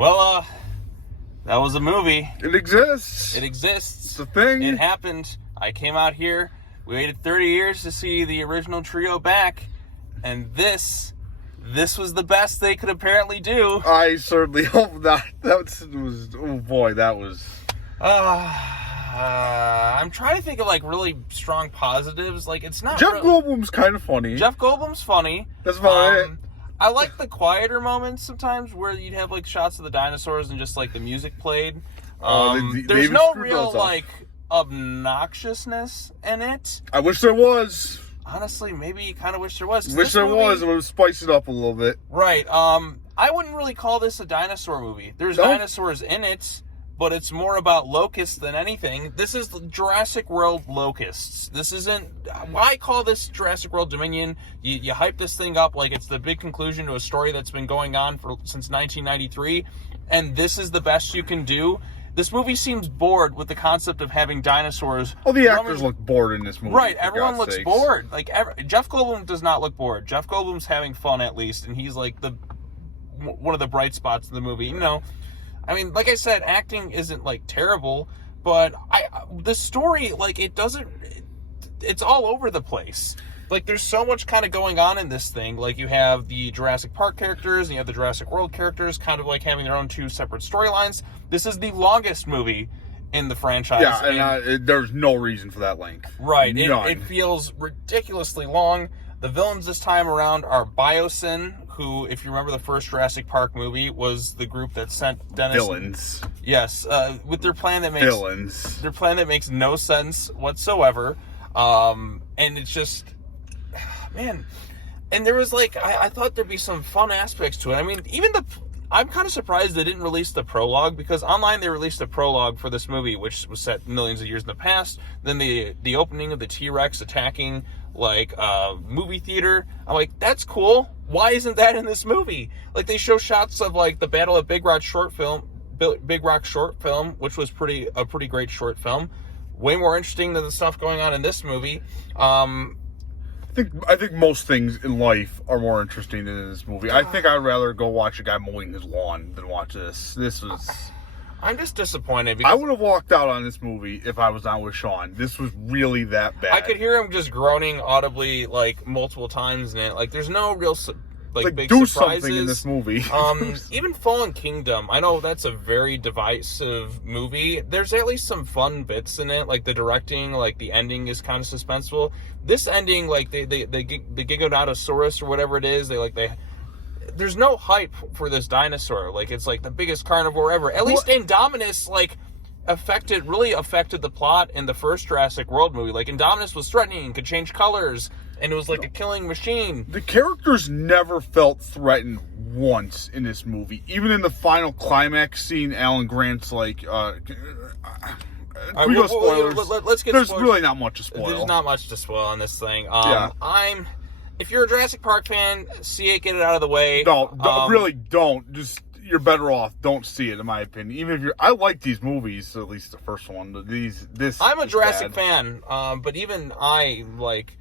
Well, that was a movie. It exists. It exists. It's a thing. It happened. I came out here. We waited 30 years to see the original trio back. And this was the best they could apparently do. I certainly hope not. That was, oh boy, that was... I'm trying to think of, like, really strong positives. Like, it's not... Jeff Goldblum's kind of funny. Jeff Goldblum's funny. That's about it. I like the quieter moments sometimes where you'd have, like, shots of the dinosaurs and just, like, the music played. There's no real, like, obnoxiousness in it. I wish there was. Honestly, maybe you kind of wish there was. Wish there was. It would spice it up a little bit. Right. I wouldn't really call this a dinosaur movie. There's dinosaurs in it, but it's more about locusts than anything. This is Jurassic World Locusts. This isn't... Why call this Jurassic World Dominion? You hype this thing up like it's the big conclusion to a story that's been going on since 1993, and this is the best you can do. This movie seems bored with the concept of having dinosaurs. Oh, the actors look bored in this movie. Right, everyone looks bored. Like Jeff Goldblum does not look bored. Jeff Goldblum's having fun at least, and he's like one of the bright spots in the movie. You know, I mean, like I said, acting isn't like terrible, but the story, like, it's all over the place. Like, there's so much kind of going on in this thing. Like, you have the Jurassic Park characters, and you have the Jurassic World characters, kind of like having their own two separate storylines. This is the longest movie in the franchise. Yeah, and there's no reason for that length. Right. It feels ridiculously long. The villains this time around are Biosyn, who, if you remember the first Jurassic Park movie, was the group that sent Dennis... Villains. Yes, with their plan that makes... Villains. Their plan that makes no sense whatsoever. And it's just... Man, and there was, like, I thought there'd be some fun aspects to it. I mean, even I'm kind of surprised they didn't release the prologue, because online they released a prologue for this movie, which was set millions of years in the past. Then the opening of the T-Rex attacking, like, movie theater. I'm like, that's cool. Why isn't that in this movie? Like, they show shots of, like, the Battle of Big Rock short film, which was a pretty great short film. Way more interesting than the stuff going on in this movie. I think most things in life are more interesting than in this movie. I think I'd rather go watch a guy mowing his lawn than watch this. This was... I'm just disappointed because... I would have walked out on this movie if I was not with Sean. This was really that bad. I could hear him just groaning audibly, like, multiple times in it. Like, there's no real... Like big do surprises. Something in this movie. Even Fallen Kingdom, I know that's a very divisive movie. There's at least some fun bits in it, like the directing, like the ending is kind of suspenseful. This ending, like the Gigantosaurus or whatever it is, there's no hype for this dinosaur. Like, it's like the biggest carnivore ever. At least Indominus, like, really affected the plot in the first Jurassic World movie. Like, Indominus was threatening, could change colors, and it was like a killing machine. The characters never felt threatened once in this movie. Even in the final climax scene, Alan Grant's like, spoilers. Let's get There's really not much to spoil. There's not much to spoil on this thing. Yeah. If you're a Jurassic Park fan, see it, get it out of the way. No, really don't. Just... You're better off. Don't see it, in my opinion. Even if I like these movies, at least the first one. I'm a Jurassic fan, but even I, like,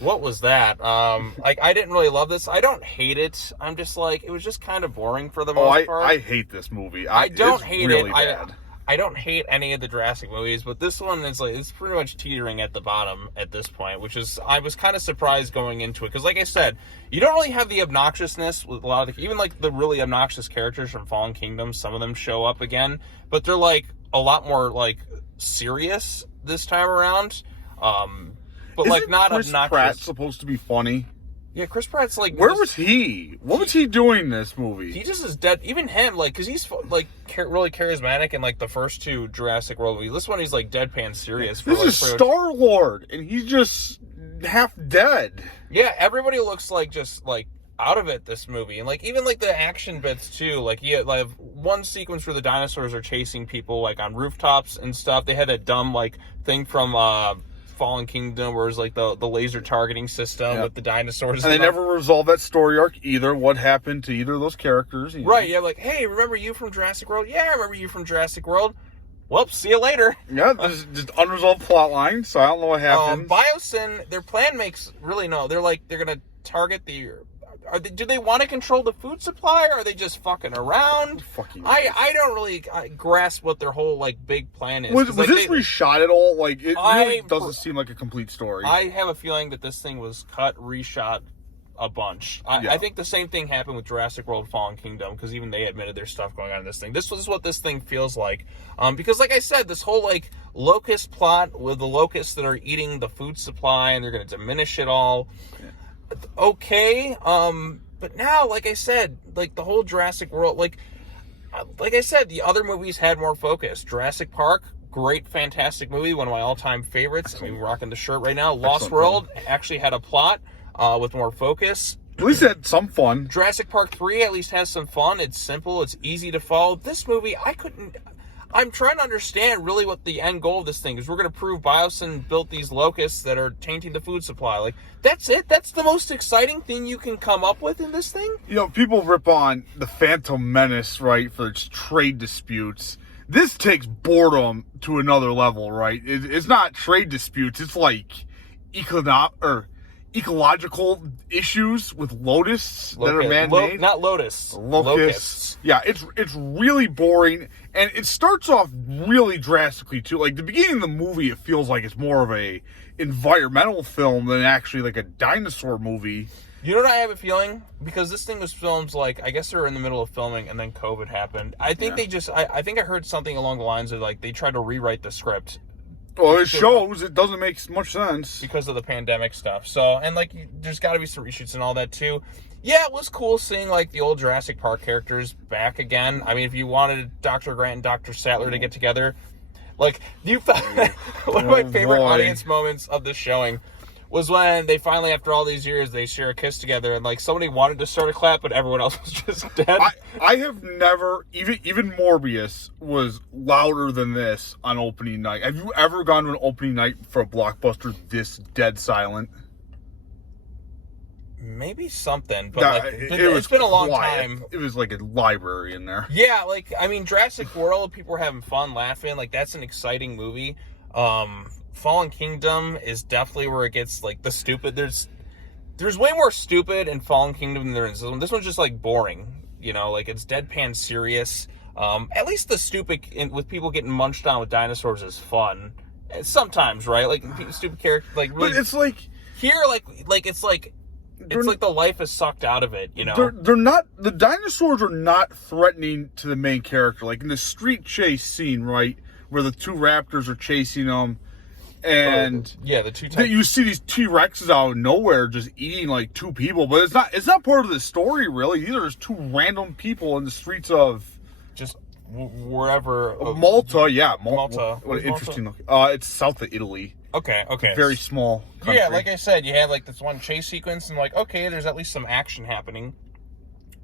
what was that? Like, I didn't really love this. I don't hate it. I'm just like, it was just kind of boring for the most part. I hate this movie. I don't hate really it. Bad. I don't hate any of the Jurassic movies, but this one is like, it's pretty much teetering at the bottom at this point, which is, I was kind of surprised going into it. Because like I said, you don't really have the obnoxiousness with a lot of even like the really obnoxious characters from Fallen Kingdom. Some of them show up again, but they're like a lot more like serious this time around. But like not Chris obnoxious. Pratt's supposed to be funny. Yeah, Chris Pratt's like... Where was he? What was he doing in this movie? He just is dead. Even him, like, because he's, like, really charismatic in, like, the first two Jurassic World movies. This one, he's, like, deadpan serious. This is Star-Lord, and he's just half dead. Yeah, everybody looks, like, just, like, out of it this movie. And, like, even, like, the action bits, too. Like, you had, like, one sequence where the dinosaurs are chasing people, like, on rooftops and stuff. They had that dumb, like, thing from... Fallen Kingdom, where it's like the laser targeting system with the dinosaurs. And they never resolved that story arc either. What happened to either of those characters? Right, yeah, like, hey, remember you from Jurassic World? Yeah, I remember you from Jurassic World. Well, see you later. Yeah, this is just unresolved plot line, so I don't know what happened. Biosyn, their plan makes really no. They're like, they're going to target do they want to control the food supply, or are they just fucking around? Fucking I don't really grasp what their whole like big plan is. Was this reshot at all? Like, it really doesn't seem like a complete story. I have a feeling that this thing was cut, reshot a bunch. I think the same thing happened with Jurassic World Fallen Kingdom, because even they admitted there's stuff going on in this thing. This was what this thing feels like. Because like I said, this whole like locust plot with the locusts that are eating the food supply and they're going to diminish it all. Okay. But now, like I said, like the whole Jurassic World, like I said, the other movies had more focus. Jurassic Park, great, fantastic movie, one of my all-time favorites. I mean, we're rocking the shirt right now. Lost World actually had a plot with more focus. At least it had some fun. Jurassic Park 3 at least has some fun. It's simple. It's easy to follow. This movie, I'm trying to understand really what the end goal of this thing is. We're going to prove Biosyn built these locusts that are tainting the food supply. Like, that's it? That's the most exciting thing you can come up with in this thing? You know, people rip on the Phantom Menace, right, for its trade disputes. This takes boredom to another level, right? It's not trade disputes. It's like ecological issues with locusts that are man-made. Not locusts. Locusts. Yeah, it's really boring, and it starts off really drastically too. Like the beginning of the movie, it feels like it's more of a environmental film than actually like a dinosaur movie. You know what I have a feeling? Because this thing was filmed, like, I guess they were in the middle of filming and then COVID happened. I think they just, I think I heard something along the lines of, like, they tried to rewrite the script. Well, it shows it doesn't make much sense. Because of the pandemic stuff. So, and, like, there's got to be some reshoots and all that, too. Yeah, it was cool seeing, like, the old Jurassic Park characters back again. I mean, if you wanted Dr. Grant and Dr. Sattler to get together, like, you found one of my favorite audience moments of this showing was when they finally, after all these years, they share a kiss together, and like somebody wanted to start a clap, but everyone else was just dead. I have never, even Morbius was louder than this on opening night. Have you ever gone to an opening night for a blockbuster this dead silent? Maybe something, but it's been a long time. It was like a library in there. Yeah, like, I mean, Jurassic World, people were having fun, laughing. Like, that's an exciting movie. Fallen Kingdom is definitely where it gets, like, the stupid. There's way more stupid in Fallen Kingdom than there is this one. This one's just, like, boring. You know, like, it's deadpan serious. At least the stupid, with people getting munched on with dinosaurs is fun. Sometimes, right? Like, stupid character, like, really. But it's like... Here, it's like the life is sucked out of it, you know? They're not... The dinosaurs are not threatening to the main character. Like, in the street chase scene, right, where the two raptors are chasing them, and the two types. You see these T-Rexes out of nowhere just eating like two people, but it's not part of the story really. These are just two random people in the streets of just wherever. Malta, yeah, Malta. What an interesting look. It's south of Italy. Okay. Very small country. Yeah, like I said, you had like this one chase sequence, and like, okay, there's at least some action happening.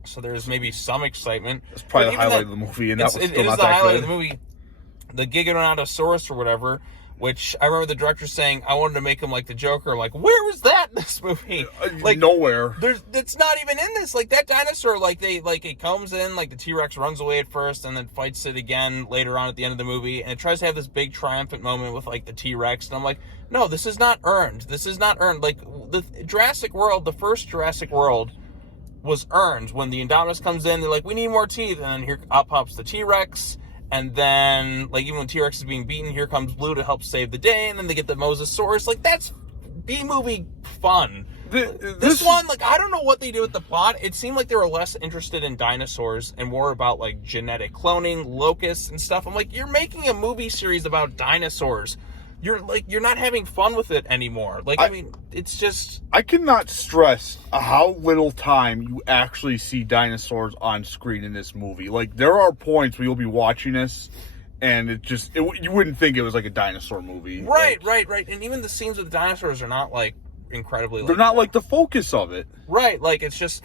So there's maybe some excitement. It's probably the highlight of the movie, and that was still not that good. It is the highlight of the movie. The Giganotosaurus or whatever, which I remember the director saying, I wanted to make him like the Joker. I'm like, where was that in this movie? Like, nowhere. It's not even in this. Like, that dinosaur, it comes in, like, the T-Rex runs away at first and then fights it again later on at the end of the movie, and it tries to have this big triumphant moment with, like, the T-Rex, and I'm like, no, this is not earned. This is not earned. Like, the Jurassic World, the first Jurassic World was earned. When the Indominus comes in, they're like, we need more teeth, and then here up pops the T-Rex. And then, like, even when T-Rex is being beaten, here comes Blue to help save the day, and then they get the Mosasaurus. Like, that's B-movie fun. This one, like, I don't know what they do with the plot. It seemed like they were less interested in dinosaurs and more about, like, genetic cloning, locusts, and stuff. I'm like, you're making a movie series about dinosaurs. You're not having fun with it anymore. Like, I mean, it's just... I cannot stress how little time you actually see dinosaurs on screen in this movie. Like, there are points where you'll be watching this, and you wouldn't think it was like a dinosaur movie. Right. And even the scenes with the dinosaurs are not, like, incredibly... They're not, like, the focus of it. Right, like, it's just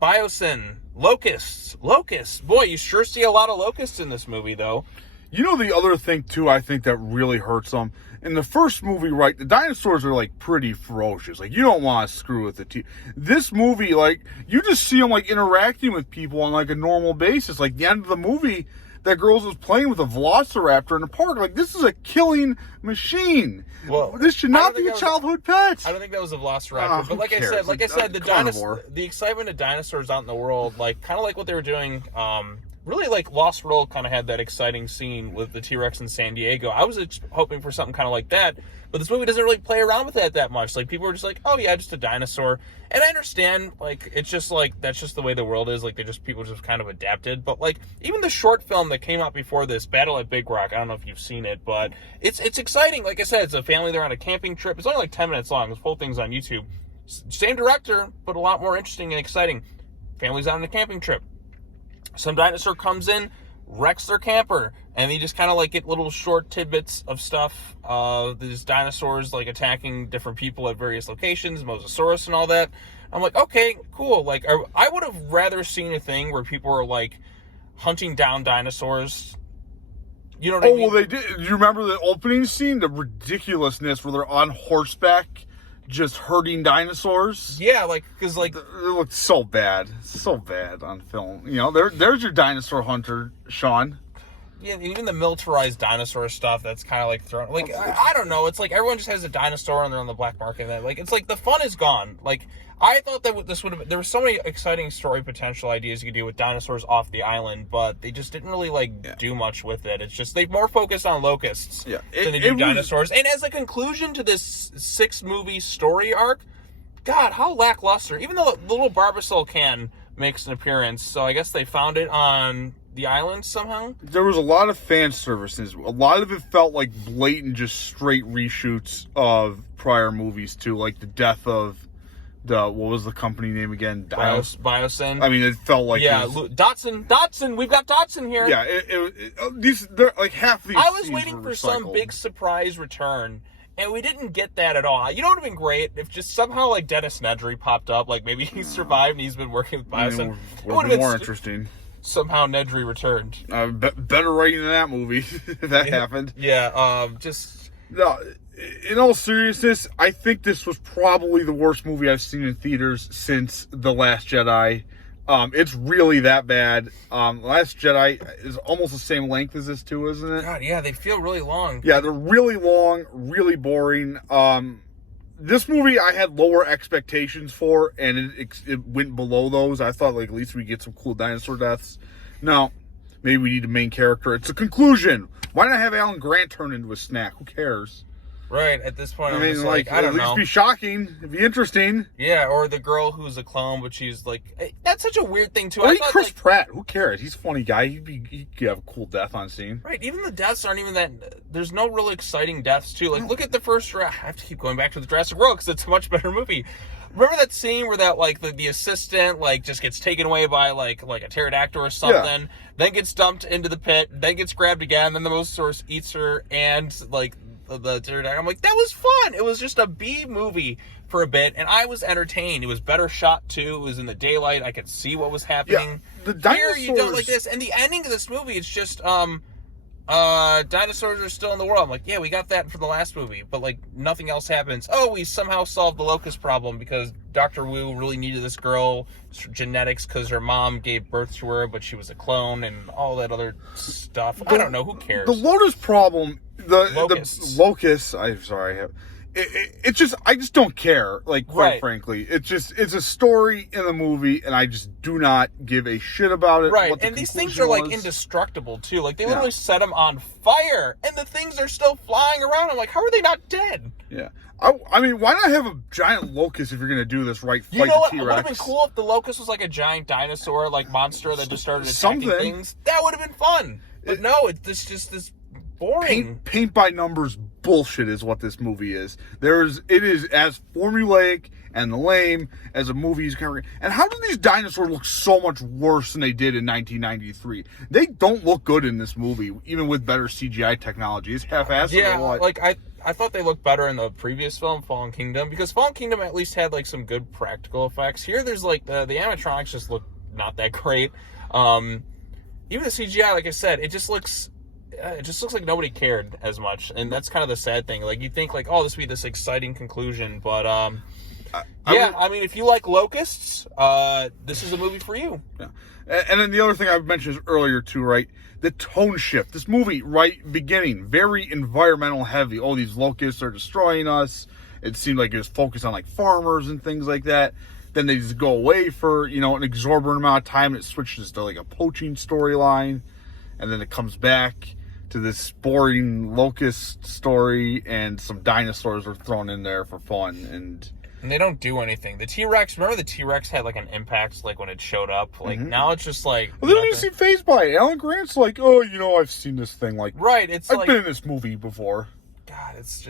Biosyn, locusts. Boy, you sure see a lot of locusts in this movie, though. You know the other thing, too, I think that really hurts them? In the first movie, right, the dinosaurs are, like, pretty ferocious. Like, you don't want to screw with the This movie, like, you just see them, like, interacting with people on, like, a normal basis. Like, the end of the movie, that girls was playing with a velociraptor in a park. Like, this is a killing machine. Well, this should not be a childhood pet. I don't think that was a velociraptor. But like I said, the excitement of dinosaurs out in the world, like kind of like what they were doing. Really, like Lost World kind of had that exciting scene with the T-Rex in San Diego. I was hoping for something kind of like that, but this movie doesn't really play around with that much. Like, people are just like, oh yeah, just a dinosaur. And I understand, like, it's just like, that's just the way the world is. Like, people just kind of adapted. But like, even the short film that came out before this, Battle at Big Rock, I don't know if you've seen it, but it's exciting. Like I said, it's a family, they're on a camping trip. It's only like 10 minutes long. This whole thing's on YouTube. Same director, but a lot more interesting and exciting. Family's on a camping trip. Some dinosaur comes in, wrecks their camper, and you just kind of like get little short tidbits of stuff. These dinosaurs like attacking different people at various locations, Mosasaurus and all that. I'm like, okay, cool. Like, I would have rather seen a thing where people are like hunting down dinosaurs. You know what I mean? Well, they did. Do you remember the opening scene? The ridiculousness where they're on horseback, just herding dinosaurs. Yeah, like, because like it looked so bad on film. You know, there's your dinosaur hunter, Sean. Yeah, even the militarized dinosaur stuff, that's kind of like thrown. Like, I don't know. It's like everyone just has a dinosaur and they're on the black market. And that, like, it's like the fun is gone. Like, I thought that this would have. There were so many exciting story potential ideas you could do with dinosaurs off the island, but they just didn't really do much with it. It's just they more focused on locusts than they do dinosaurs. And as a conclusion to this 6-movie story arc, God, how lackluster! Even though the little Barbasol can makes an appearance, so I guess they found it on the island somehow. There was a lot of fan services. A lot of it felt like blatant, just straight reshoots of prior movies too, like the death of. What was the company name again? Biosyn. I mean, it felt like Dotson. We've got Dotson here. Yeah, they're like half these. I was waiting for some big surprise return, and we didn't get that at all. You know what would have been great if just somehow like Dennis Nedry popped up, like maybe he survived and he's been working with Biosyn. It would have been more interesting. Somehow Nedry returned. Better writing than that movie if that happened. Yeah. No. In all seriousness, I think this was probably the worst movie I've seen in theaters since The Last Jedi. It's really that bad. Last Jedi is almost the same length as this too, isn't it? God, yeah, they feel really long. Yeah, they're really long, really boring. This movie I had lower expectations for, and it went below those. I thought like at least we get some cool dinosaur deaths. No, maybe we need a main character. It's a conclusion. Why not have Alan Grant turn into a snack? Who cares? Right, at this point, I mean, like, I don't know. At least be shocking. It'd be interesting. Yeah, or the girl who's a clone, but she's like... That's such a weird thing, too. Or Chris Pratt. Who cares? He's a funny guy. He'd have a cool death on scene. Right, even the deaths aren't even that... There's no really exciting deaths, too. Like, look at the first... I have to keep going back to the Jurassic World, because it's a much better movie. Remember that scene where that, like, the assistant, like, just gets taken away by, like a pterodactyl or something, then gets dumped into the pit, then gets grabbed again, then the Mosasaurus eats her, and, like... the pterodactyl. I'm like, that was fun. It was just a B movie for a bit, and I was entertained. It was better shot too. It was in the daylight. I could see what was happening. Yeah, the dinosaurs... Here you don't like this, and the ending of this movie, it's just dinosaurs are still in the world. I'm like, yeah, we got that from the last movie, but like nothing else happens. Oh, we somehow solved the locust problem because Dr. Wu really needed this girl genetics because her mom gave birth to her, but she was a clone and all that other stuff. I don't know. Who cares? The lotus problem, the locusts. I'm sorry. It's just, I just don't care, like, quite frankly. It's a story in the movie, and I just do not give a shit about it. Right, and these things are, like, indestructible, too. Like, they literally set them on fire, and the things are still flying around. I'm like, how are they not dead? Yeah. I mean, why not have a giant locust if you're going to do this, right? You know what? It would have been cool if the locust was, like, a giant dinosaur, like, monster that just started attacking things. That would have been fun. But no, it's just this... boring. Paint by numbers bullshit is what this movie is. It is as formulaic and lame as a movie's covering. And how do these dinosaurs look so much worse than they did in 1993? They don't look good in this movie, even with better CGI technology. It's half-assed. Yeah, like I thought they looked better in the previous film, Fallen Kingdom, because Fallen Kingdom at least had like some good practical effects. Here, there's like the animatronics just look not that great. Even the CGI, like I said, it just looks like nobody cared as much, and that's kind of the sad thing. Like, you think like, oh, this would be this exciting conclusion, but I mean, if you like locusts, this is a movie for you. Yeah. And then the other thing I mentioned earlier too, right? The tone shift. This movie, right, beginning, very environmental heavy. Oh, these locusts are destroying us. It seemed like it was focused on like farmers and things like that. Then they just go away for, an exorbitant amount of time, and it switches to like a poaching storyline. And then it comes back to this boring locust story, and some dinosaurs are thrown in there for fun. And they don't do anything. The T-Rex, remember the T-Rex had like an impact like when it showed up? Like now it's just like... Well, they don't even seem fazed by it. Alan Grant's like, oh, I've seen this thing. Like, right, it's I've been in this movie before. God, it's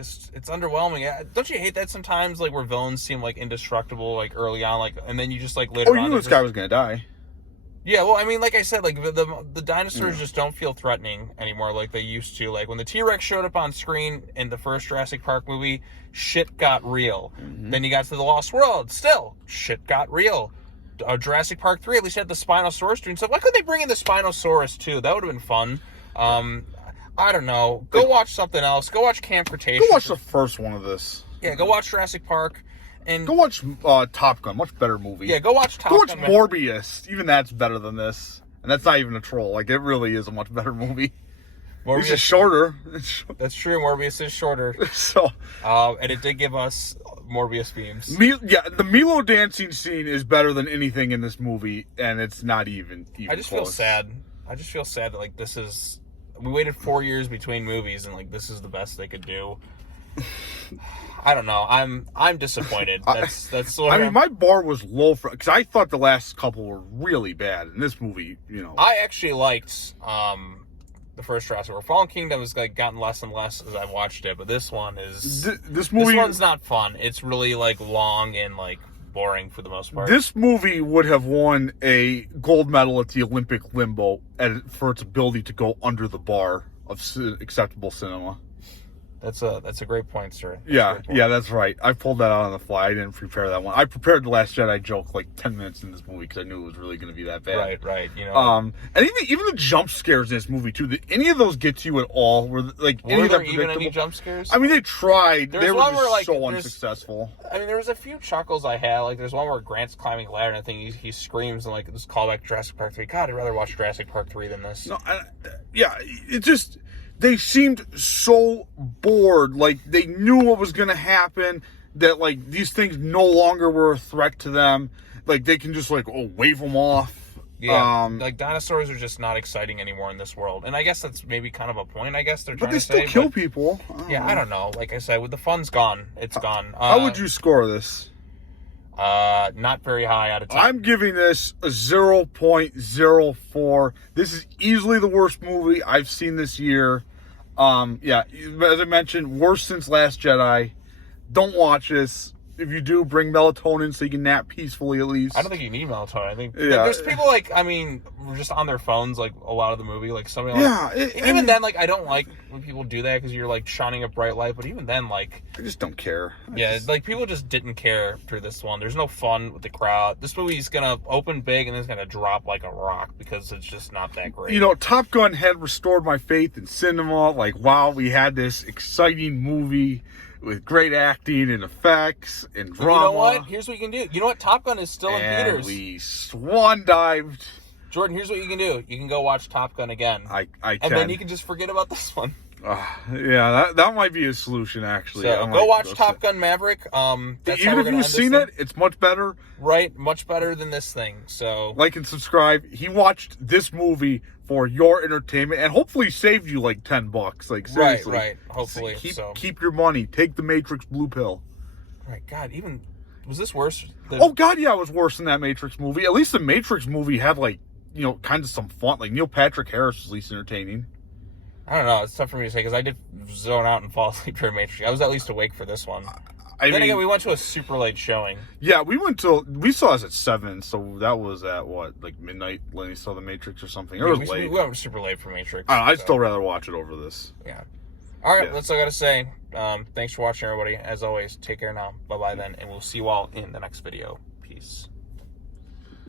underwhelming. Don't you hate that sometimes, like, where villains seem, like, indestructible, like, early on, like, and then you just, like, later on... Oh, you knew this guy was going to die. Yeah, well, I mean, like I said, like, the dinosaurs just don't feel threatening anymore like they used to. Like, when the T-Rex showed up on screen in the first Jurassic Park movie, shit got real. Then you got to The Lost World, still, shit got real. Jurassic Park 3 at least had the Spinosaurus doing stuff. Why couldn't they bring in the Spinosaurus, too? That would have been fun. I don't know. Go watch something else. Go watch Camp Cretaceous. Go watch the first one of this. Yeah, go watch Jurassic Park. And go watch Top Gun. Much better movie. Yeah, go watch Top Gun. Go watch Morbius. Even that's better than this. And that's not even a troll. Like, it really is a much better movie. Morbius, it's just shorter. That's true. Morbius is shorter. So, and it did give us Morbius beams. The Milo dancing scene is better than anything in this movie, and it's not even I just close. feel sad. I just feel sad that, like, this is... We waited 4 years between movies, and, like, this is the best they could do. I don't know. I'm disappointed. That's what I mean, my bar was low because I thought the last couple were really bad. In this movie, I actually liked the first Jurassic World. Fallen Kingdom has like gotten less and less as I've watched it, but this one is this movie. This one's not fun. It's really like long and like boring for the most part. This movie would have won a gold medal at the Olympic Limbo for its ability to go under the bar of acceptable cinema. That's a great point, sir. Yeah, that's right. I pulled that out on the fly. I didn't prepare that one. I prepared the Last Jedi joke like 10 minutes in this movie because I knew it was really going to be that bad. Right. And even the jump scares in this movie too. Did any of those get to you at all? Were there even any jump scares? I mean, they tried. They were just so unsuccessful. I mean, there was a few chuckles I had. Like, there's one where Grant's climbing a ladder and I think he screams and like this callback to Jurassic Park 3. God, I'd rather watch Jurassic Park 3 than this. No, it just. They seemed so bored, like they knew what was going to happen, that like these things no longer were a threat to them. Like they can just like wave them off. Yeah, like dinosaurs are just not exciting anymore in this world, and I guess that's maybe kind of a point. I guess they're trying to say, but they still kill people. I don't know. Like I said, with the fun's gone, it's gone. How would you score this? Not very high out of 10. I'm giving this a 0.04. This is easily the worst movie I've seen this year. As I mentioned, worst since Last Jedi. Don't watch this. If you do, bring melatonin so you can nap peacefully at least. I don't think you need melatonin. I think there's people like, I mean, just on their phones like a lot of the movie. Like somebody even then, like I don't like when people do that because you're like shining a bright light. But even then, like I just don't care. Like people just didn't care through this one. There's no fun with the crowd. This movie's gonna open big and then it's gonna drop like a rock because it's just not that great. Top Gun had restored my faith in cinema. Like, wow, we had this exciting movie with great acting and effects and drama. You know what? Here's what you can do. You know what? Top Gun is still in theaters. We swan dived. Jordan, here's what you can do. You can go watch Top Gun again. I can. And then you can just forget about this one. That might be a solution, actually. So go watch Top Gun Maverick. Even if you've seen it, it's much better. Right, much better than this thing. So like and subscribe. He watched this movie for your entertainment and hopefully saved you like $10. Like seriously. Right. Hopefully. Keep your money. Take the Matrix blue pill. Right. God, was this worse? It was worse than that Matrix movie. At least the Matrix movie had like, kind of some fun. Like Neil Patrick Harris was at least entertaining. I don't know. It's tough for me to say because I did zone out and fall asleep during Matrix. I was at least awake for this one. Again, we went to a super late showing. Yeah, we saw us at 7, so that was at what, like midnight when we saw the Matrix or something. It was late. We went super late for Matrix. I'd still rather watch it over this. Yeah. All right, that's all I got to say. Thanks for watching, everybody. As always, take care now. Bye-bye then, and we'll see you all in the next video. Peace.